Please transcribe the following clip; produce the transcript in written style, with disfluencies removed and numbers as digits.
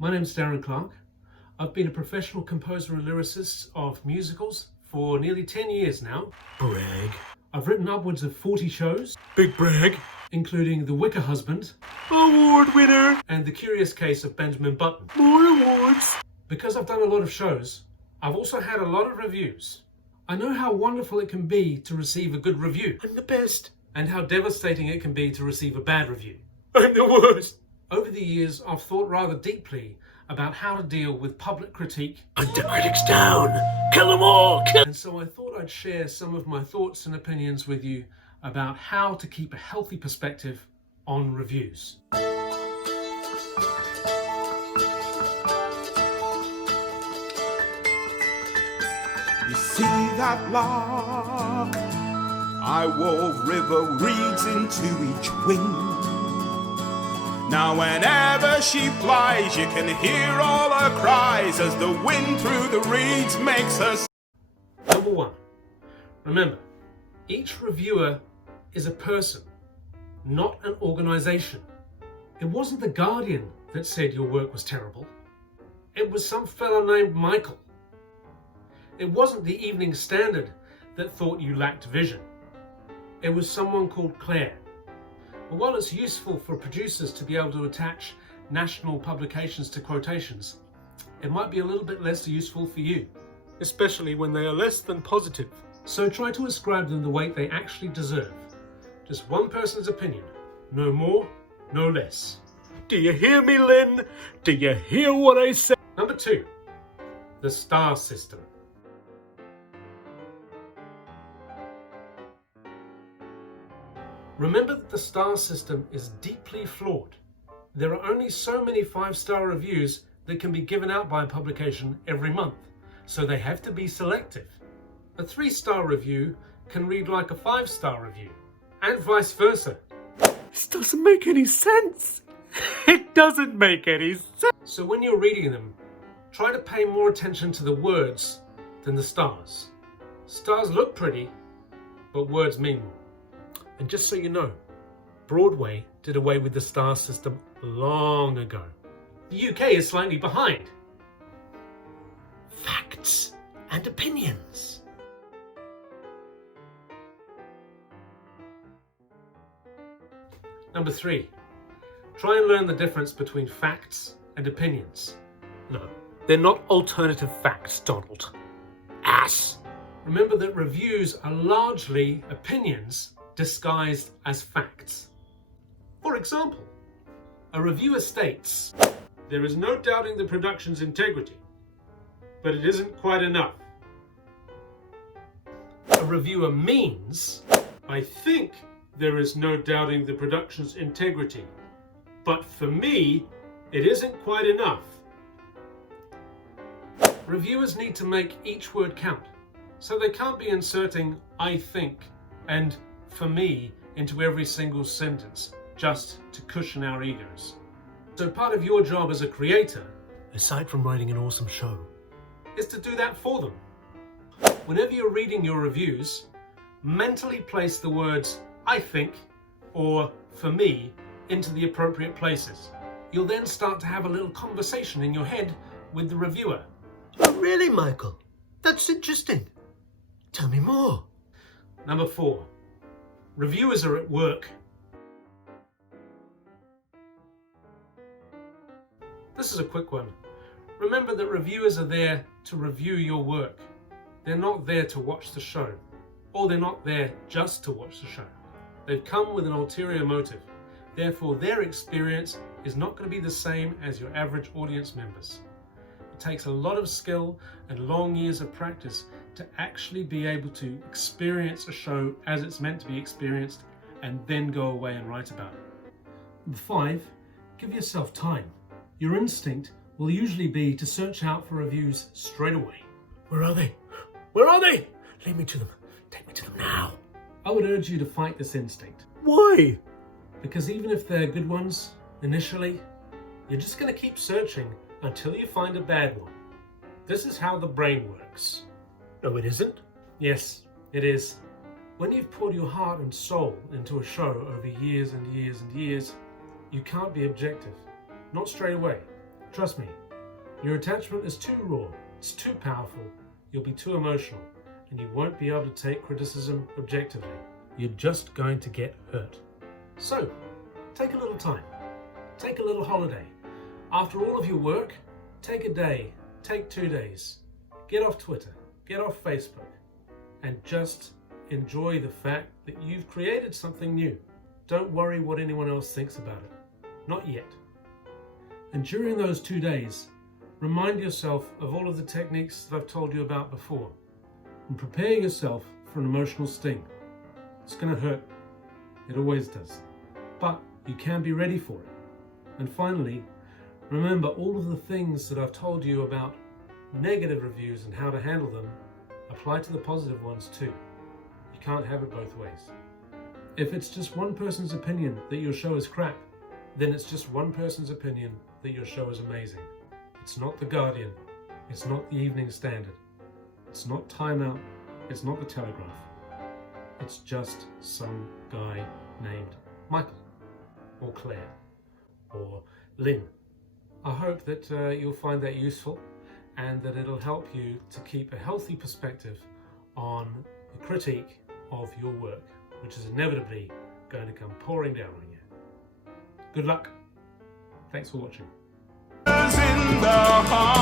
My name's Darren Clark. I've been a professional composer and lyricist of musicals for nearly 10 years now. Brag. I've written upwards of 40 shows, Big brag. including The Wicker Husband Award winner. and The Curious Case of Benjamin Button. More awards. Because I've done a lot of shows, I've also had a lot of reviews. I know how wonderful it can be to receive a good review, I'm the best. and how devastating it can be to receive a bad review. I'm the worst. Over the years, I've thought rather deeply about how to deal with public critique, Hunt the critics down. Kill them all. and so I thought I'd share some of my thoughts and opinions with you about how to keep a healthy perspective on reviews. You see that lark I wove river reeds into each wing. Now whenever she flies, you can hear all her cries as the wind through the reeds makes her. Number one, remember, each reviewer is a person, not an organization. It wasn't The Guardian that said your work was terrible. It was some fellow named Michael. It wasn't the Evening Standard that thought you lacked vision. It was someone called Claire. But while it's useful for producers to be able to attach national publications to quotations, it might be a little bit less useful for you, Especially when they are less than positive. so try to ascribe them the weight they actually deserve. Just one person's opinion, no more, no less. Do you hear me, Lynn? Do you hear what I say? Number two, the star system. Remember that the star system is deeply flawed. There are only so many 5-star reviews that can be given out by a publication every month, so they have to be selective. A 3-star review can read like a 5-star review, and vice versa. This doesn't make any sense. It doesn't make any sense. So when you're reading them, try to pay more attention to the words than the stars. Stars look pretty, but words mean more. And just so you know, Broadway did away with the star system long ago. The UK is slightly behind. Facts and opinions. Number three, try and learn the difference between facts and opinions. No, they're not alternative facts, Donald. Ass. Remember that reviews are largely opinions disguised as facts. For example, a reviewer states, "There is no doubting the production's integrity, but it isn't quite enough." A reviewer means, "I think there is no doubting the production's integrity, but for me, it isn't quite enough." Reviewers need to make each word count, so they can't be inserting "I think" and "for me" into every single sentence just to cushion our egos. So part of your job as a creator, Aside from writing an awesome show, is to do that for them. Whenever you're reading your reviews, mentally place the words "I think" or "for me" into the appropriate places. You'll then start to have a little conversation in your head with the reviewer. Oh, really, Michael? That's interesting. Tell me more. Number four, reviewers are at work. This is a quick one. Remember that reviewers are there to review your work. They're not there to watch the show, or they're not there just to watch the show. They've come with an ulterior motive. Therefore, their experience is not going to be the same as your average audience members. It takes a lot of skill and long years of practice to actually be able to experience a show as it's meant to be experienced and then go away and write about it. Number five, give yourself time. Your instinct will usually be to search out for reviews straight away. Where are they? Where are they? Lead me to them. Take me to them now. I would urge you to fight this instinct, Why? because even if they're good ones initially, you're just going to keep searching until you find a bad one. This is how the brain works. No, it isn't. Yes, it is. When you've poured your heart and soul into a show over years and years and years, you can't be objective. Not straight away. Trust me, your attachment is too raw, it's too powerful, you'll be too emotional, and you won't be able to take criticism objectively. You're just going to get hurt. So, take a little time. Take a little holiday. After all of your work, take a day, take 2 days. Get off Twitter, get off Facebook, and just enjoy the fact that you've created something new. Don't worry what anyone else thinks about it. Not yet. And during those 2 days, remind yourself of all of the techniques that I've told you about before, and prepare yourself for an emotional sting. It's going to hurt. It always does. But you can be ready for it. And finally, remember all of the things that I've told you about negative reviews and how to handle them apply to the positive ones too. You can't have it both ways. If it's just one person's opinion that your show is crap, then it's just one person's opinion that your show is amazing. It's not The Guardian. It's not the Evening Standard. It's not Time Out. It's not the Telegraph. It's just some guy named Michael, or Claire, or Lynn. I hope that you'll find that useful and that it'll help you to keep a healthy perspective on the critique of your work, which is inevitably going to come pouring down on you. Good luck. Thanks for watching. In the heart.